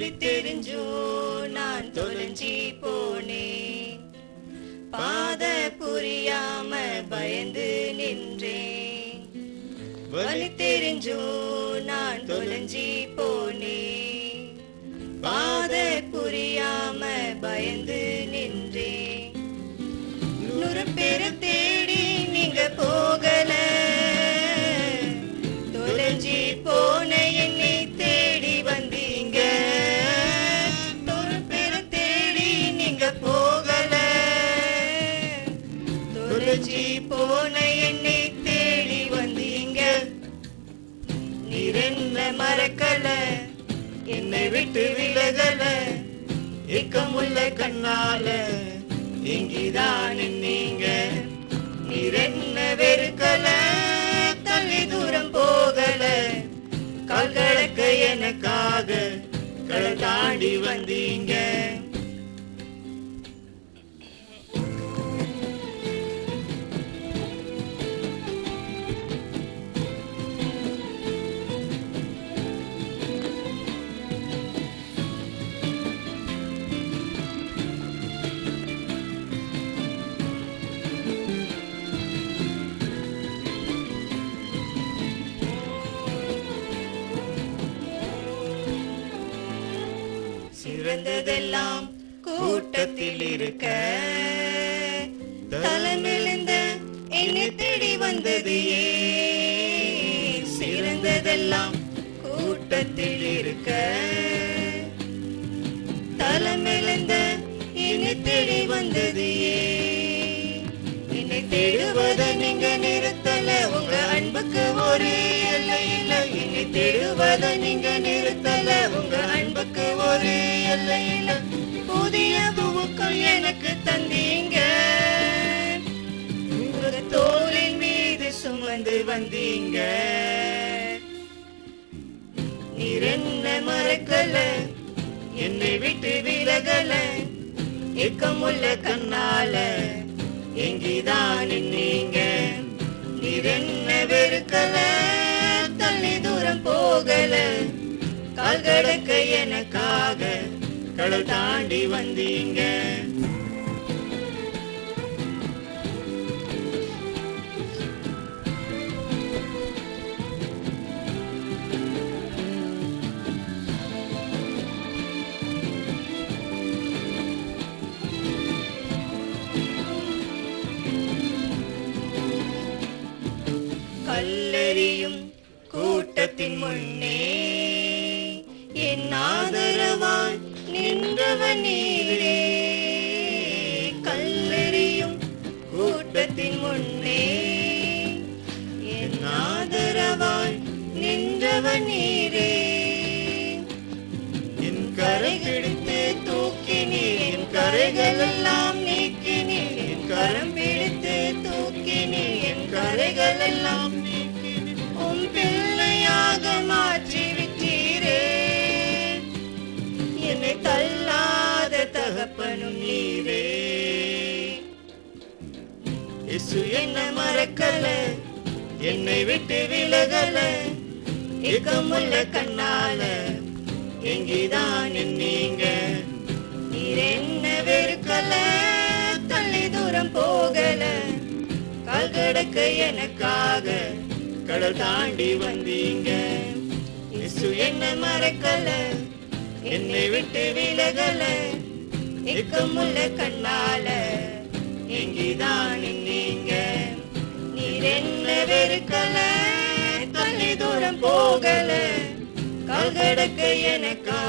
வழி தெரிஞ்சோ நான் தொலைஞ்சி போனேன். பாத புரியாம பயந்து நின்றேன். வழி தெரிஞ்சோ நான் தொலைஞ்சி போனேன். பாத புரியாம பயந்து நின்றேன். 100 பேரை தேடி நீங்க போகல, தொலைஞ்சி போன என்னை தேடி வந்தீங்க. 100 பேரை தேடி நீங்க போகல, தொலைஞ்சி போன என்னை தேடி வந்தீங்க. நீர் என்ன மறக்கல, என்னை விட்டு விலகல, ஏக்கமுள்ள கண்ணால எங்கிதான் நின்னீங்க. நீர் என்ன வெறுக்கல, தள்ளி தூரம் போகல, கால் கடக்க எனக்காக கடல் தாண்டி வந்தீங்க. சிறந்ததெல்லாம் கூட்டத்தில் இருக்க, தலைமிழந்த என்னை தேடி வந்தது ஏன்? சிறந்ததெல்லாம் கூட்டத்தில் இருக்க, தலைமிழந்த என்னை தேடி வந்தது ஏன்? என்னை தேடுவத நீங்க நிறுத்தல, உங்க அன்புக்கு ஒரு எல்லை இல்ல. என்னை தேடுவத நீங்க நிறுத்தல, உங்க அன்புக்கு ஒரு எல்லை இல்ல. புதிய பூக்கள் எனக்கு தந்தீங்க, உங்க தோளின் மீது சுமந்து வந்தீங்க. நீர் என்ன மறக்கல, என்னை விட்டு விலகல, ஏக்கமுள்ள கண்ணால எங்கிதான் நின்னீங்க. நீர் என்ன வெறுக்கல, தள்ளி தூரம் போகல, கால் கடக்க எனக்காக கடல் தாண்டி வந்தீங்க. கல்லெறியும் கூட்டத்தின் முன்னே என் ஆதரவாய் நின்றவன் நீரே. கல்லெறியும் கூட்டத்தின் முன்னே என் ஆதரவாய் நின்றவன் நீரே. என் கரை பிடித்து தூக்கினீர், என் கரைகள் எல்லாம் நீக்கினீர். என் கரம் பிடித்து தூக்கினீர், என் கரைகள் எல்லாம் நீக்கினீர். உம் பிள்ளையாக மாற்றி விட்டீரே. என்னை தள்ளாத தகப்பனும் நீரே. இயேசு என்ன மறக்கல, என்னை விட்டு விலகல, ஏக்கமுள்ள கண்ணால எங்கிதான் நின்னீங்க. நீர் என்ன வெறுக்கல, தள்ளி தூரம் போகல, கால் கடக்க எனக்காக கடல் தாண்டி வந்தீங்க. இயேசு என்ன மறக்கல, என்னை விட்டு விலகல, ஏக்கமுள்ள கண்ணால எங்கிதான் நின்னீங்க. நீர் என்ன வெறுக்கல, தள்ளி தூரம் போகல, கால் கடக்க எனக்காக